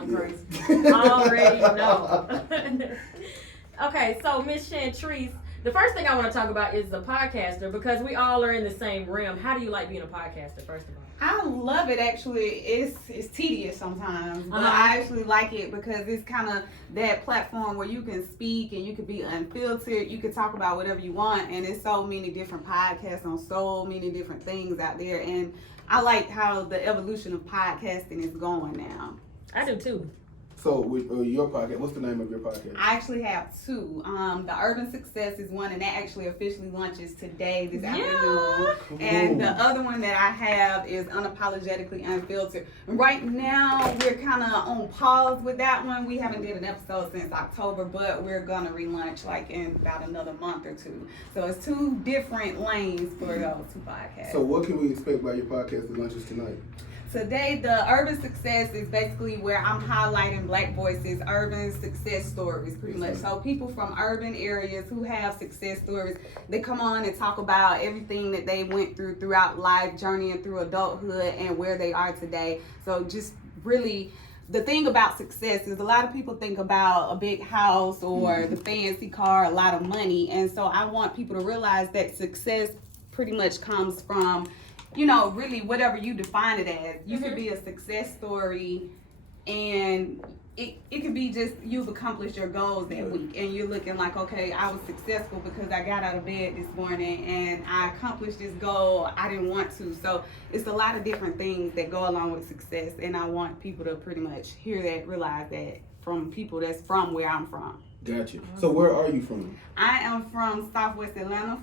something crazy. I already know. Okay, so Miss Chantrice, the first thing I want to talk about is the podcaster, because we all are in the same realm. How do you like being a podcaster, first of all? I love it, actually. It's tedious sometimes, but I actually like it because it's kind of that platform where you can speak and you can be unfiltered. You can talk about whatever you want, and there's so many different podcasts on so many different things out there, and I like how the evolution of podcasting is going now. I do too. So with your podcast, what's the name of your podcast? I actually have two. The Urban Success is one, and that actually officially launches today, this afternoon. Cool. And the other one that I have is Unapologetically Unfiltered. Right now, we're kind of on pause with that one. We haven't did an episode since October, but we're going to relaunch like in about another month or two. So it's two different lanes for those two podcasts. So what can we expect by your podcast that launches tonight? Today, the Urban Success is basically where I'm highlighting Black voices, urban success stories, pretty much. So people from urban areas who have success stories, they come on and talk about everything that they went through throughout life, journeying through adulthood, and where they are today. So just really, the thing about success is a lot of people think about a big house or the fancy car, a lot of money. And so I want people to realize that success pretty much comes from, you know, really whatever you define it as. You could be a success story, and it could be just you've accomplished your goals that week, and you're looking like, okay, I was successful because I got out of bed this morning and I accomplished this goal I didn't want to. So it's a lot of different things that go along with success, and I want people to pretty much hear that, realize that from people that's from where I'm from. Gotcha. So where are you from? I am from Southwest Atlanta.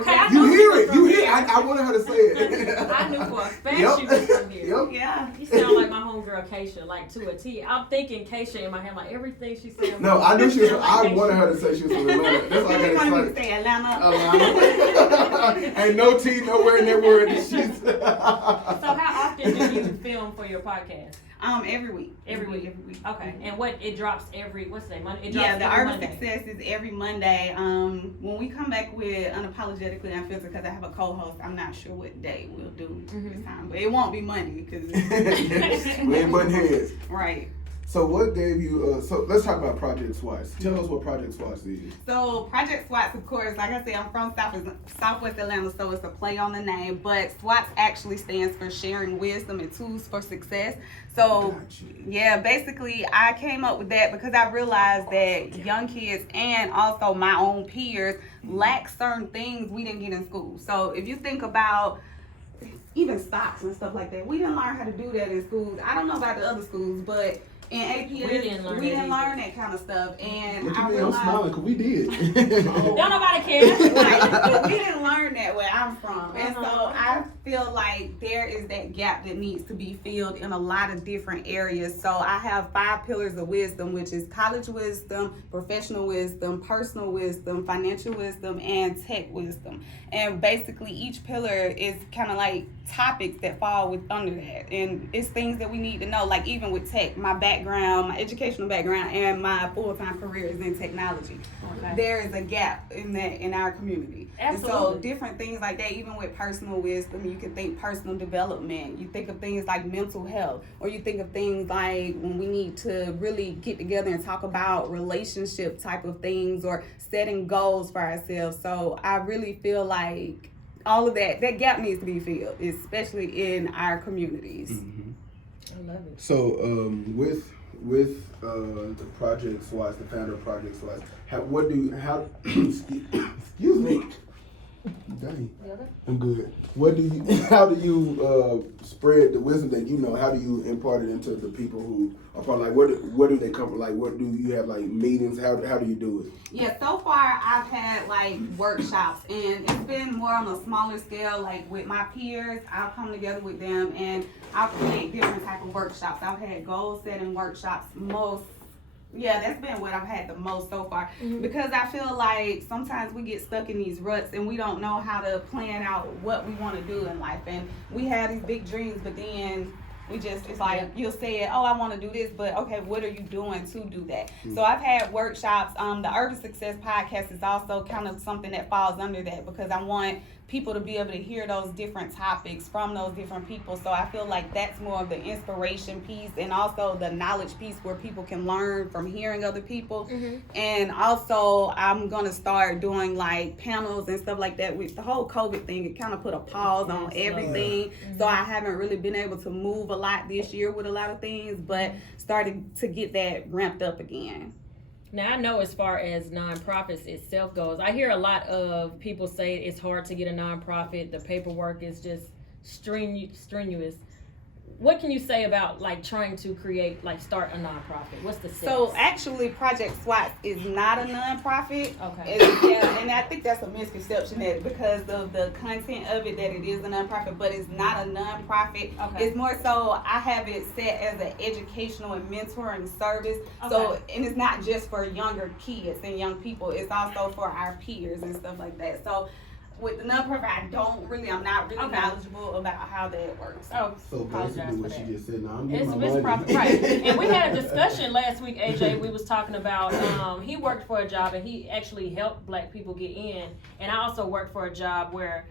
Okay, You hear it. You hear it. I wanted her to say it. I knew for a fact she was from here. Yep. Yeah. You sound like my homegirl Keisha, like to a T. I'm thinking Keisha in my head, like everything she said. No, I knew she was from, I Keisha. wanted her to say she was from Atlanta. That's why I You got wanted me to excited. say Atlanta? Atlanta. Ain't no T nowhere in that word. She's So how often do you film for your podcast? Every week. Every week. Okay. And what it drops what's the day? Monday? It drops Yeah, the every Urban Monday. Success is every Monday. When we come back with Unapologetically Unfiltered, because I have a co-host, I'm not sure what day we'll do this time, but it won't be Monday because we ain't butting heads. right. So what gave you, so let's talk about Project SWATs. Tell us what Project SWATs is. So Project SWATs, of course, like I said, I'm from Southwest Atlanta, so it's a play on the name, but SWATs actually stands for Sharing Wisdom and Tools for Success. So yeah, basically I came up with that because I realized that young kids and also my own peers lack certain things we didn't get in school. So if you think about even stocks and stuff like that, we didn't learn how to do that in schools. I don't know about the other schools, but in APS, we didn't learn that kind of stuff. And Look I at me, I'm realized, smiling because we did. Don't nobody care. like, we didn't learn that where I'm from. And so I feel like there is that gap that needs to be filled in a lot of different areas. So I have 5 pillars of wisdom, which is college wisdom, professional wisdom, personal wisdom, financial wisdom, and tech wisdom. And basically each pillar is kind of like topics that fall with under that. And it's things that we need to know, like even with tech, my educational background and my full-time career is in technology. Okay. There is a gap in that in our community. Absolutely. And so different things like that, even with personal wisdom, you can think personal development. You think of things like mental health, or you think of things like when we need to really get together and talk about relationship type of things or setting goals for ourselves. So I really feel like all of that gap needs to be filled, especially in our communities. I love it. So with the Project SWATs, the founder of Project SWATs, excuse me. Dang, I'm good. How do you spread the wisdom that you know? How do you impart it into the people who are part? Like, where do they come from? Like, what do you have, like, meetings? How do you do it? Yeah, so far I've had like workshops, and it's been more on a smaller scale. Like with my peers, I'll come together with them and I'll create different type of workshops. I've had goal setting workshops that's been what I've had the most so far, because I feel like sometimes we get stuck in these ruts and we don't know how to plan out what we want to do in life, and we have these big dreams, but then it's like you'll say, oh, I want to do this, but okay, what are you doing to do that? So I've had workshops. The Urban Success podcast is also kind of something that falls under that, because I want people to be able to hear those different topics from those different people. So I feel like that's more of the inspiration piece and also the knowledge piece where people can learn from hearing other people. And also I'm going to start doing like panels and stuff like that. With the whole COVID thing, it kind of put a pause on everything. So I haven't really been able to move a lot this year with a lot of things, but starting to get that ramped up again. Now, I know as far as nonprofits itself goes, I hear a lot of people say it's hard to get a nonprofit. The paperwork is just strenuous. What can you say about like trying to start a nonprofit? What's the steps? So actually, Project SWAT is not a nonprofit. Okay. And I think that's a misconception that because of the content of it that it is a nonprofit, but it's not a nonprofit. Okay. It's more so I have it set as an educational and mentoring service. Okay. So and it's not just for younger kids and young people. It's also for our peers and stuff like that. So with the nonprofit, I'm not really knowledgeable about how that works. So basically what she just said, now I'm It's getting my money. profit, right? And we had a discussion last week, AJ. We was talking about he worked for a job and he actually helped Black people get in, and I also worked for a job where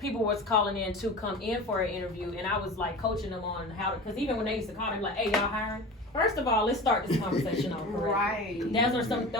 people was calling in to come in for an interview, and I was like coaching them on how to, because even when they used to call, they were like, "Hey, y'all hiring?" First of all, let's start this conversation off correctly. Right. Those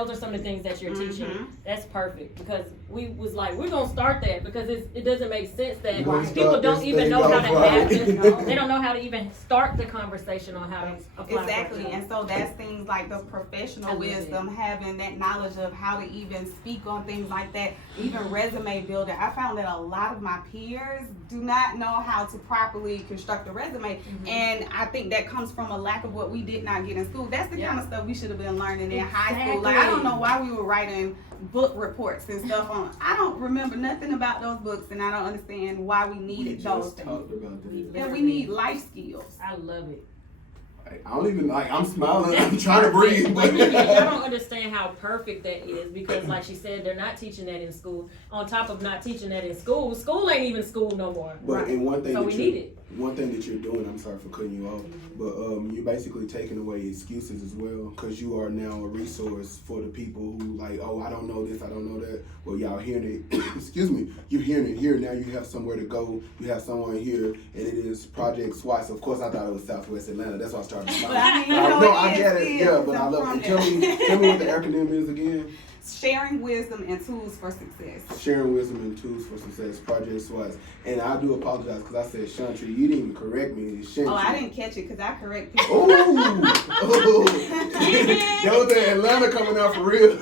are some of the things that you're teaching. That's perfect, because we was like, we're gonna start that because it doesn't make sense that people don't even know how to have it. They don't know how to even start the conversation on how to apply. Exactly, and so that's things like the professional wisdom, having that knowledge of how to even speak on things like that, even resume building. I found that a lot of my peers do not know how to properly construct a resume, and I think that comes from a lack of what we did not get in school. That's the kind of stuff we should have been learning in high school. Like, I don't know why we were writing book reports and stuff on. I don't remember nothing about those books, and I don't understand why we needed those things. Talked about that. And we need life skills. I love it. I don't even I'm smiling. I'm trying to breathe. But I don't understand how perfect that is, because like she said, they're not teaching that in school. On top of not teaching that in school ain't even school no more. But and one thing so we need it. One thing that you're doing, I'm sorry for cutting you off, but you're basically taking away excuses as well, because you are now a resource for the people who like, oh, I don't know this, I don't know that. Well, y'all hearing it, excuse me, you're hearing it here. Now you have somewhere to go. You have someone here, and it is Project SWAT. So of course, I thought it was Southwest Atlanta. That's why I started smiling. I get it. Yeah, but I love it. Tell me what the acronym is again. Sharing wisdom and tools for success. Sharing wisdom and tools for success, Project SWAT. And I do apologize because I said Chantrice. You didn't even correct me. It's Chantrice. Oh, I didn't catch it because I correct people. Oh, that was the Atlanta coming out for real.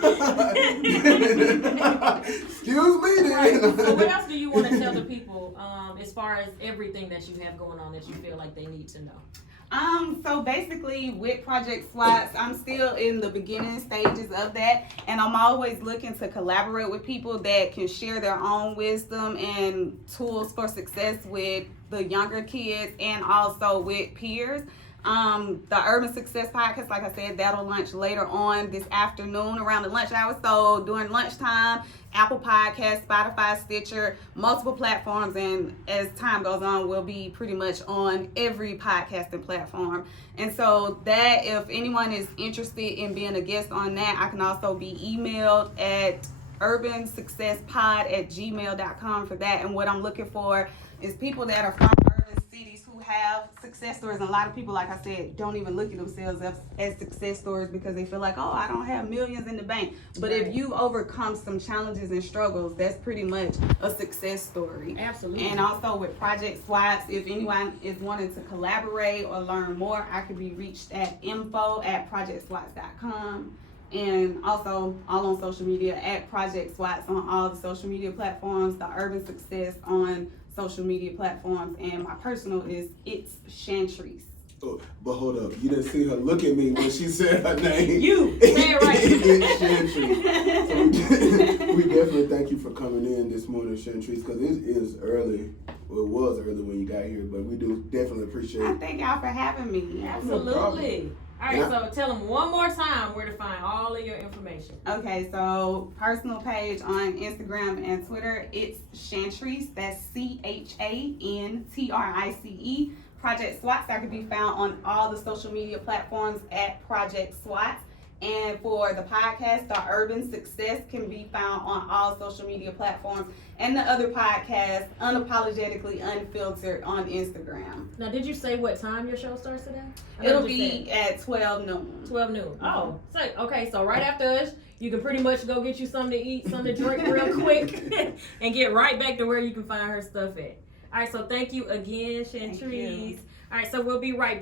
Excuse me then. Right. So what else do you want to tell the people as far as everything that you have going on that you feel like they need to know? So basically with Project SWAT, I'm still in the beginning stages of that, and I'm always looking to collaborate with people that can share their own wisdom and tools for success with the younger kids and also with peers. The Urban Success Podcast, like I said, that'll launch later on this afternoon around the lunch hour. So during lunchtime, Apple Podcasts, Spotify, Stitcher, multiple platforms, and as time goes on, we'll be pretty much on every podcasting platform. And so that, if anyone is interested in being a guest on that, I can also be emailed at urbansuccesspod@gmail.com for that. And what I'm looking for is people that are from urban cities who have success stories. And a lot of people, like I said, don't even look at themselves as success stories because they feel like, oh, I don't have millions in the bank. But if you overcome some challenges and struggles, that's pretty much a success story. Absolutely. And also with Project SWAT, if anyone is wanting to collaborate or learn more, I could be reached at info@projectswats.com. And also all on social media at Project SWAT on all the social media platforms, the Urban Success on social media platforms, and my personal is It's Chantrice. Oh, but hold up, you didn't see her look at me when she said her name. You say it right. It's Chantrice. So we definitely thank you for coming in this morning, Chantrice, because it is early. Well, it was early when you got here, but we do definitely appreciate I it. thank y'all for having me. Absolutely. All right, so tell them one more time where to find all of your information. Okay, so personal page on Instagram and Twitter, it's Chantrice. That's CHANTRICE. Project SWAT, I can be found on all the social media platforms at Project SWAT. And for the podcast, The Urban Success can be found on all social media platforms, and the other podcast, Unapologetically Unfiltered, on Instagram. Now, did you say what time your show starts today? It'll be at 12 noon. 12 noon. Oh, so right after us, you can pretty much go get you something to eat, something to drink real quick, and get right back to where you can find her stuff at. All right, so thank you again, Chantrice. All right, so we'll be right back.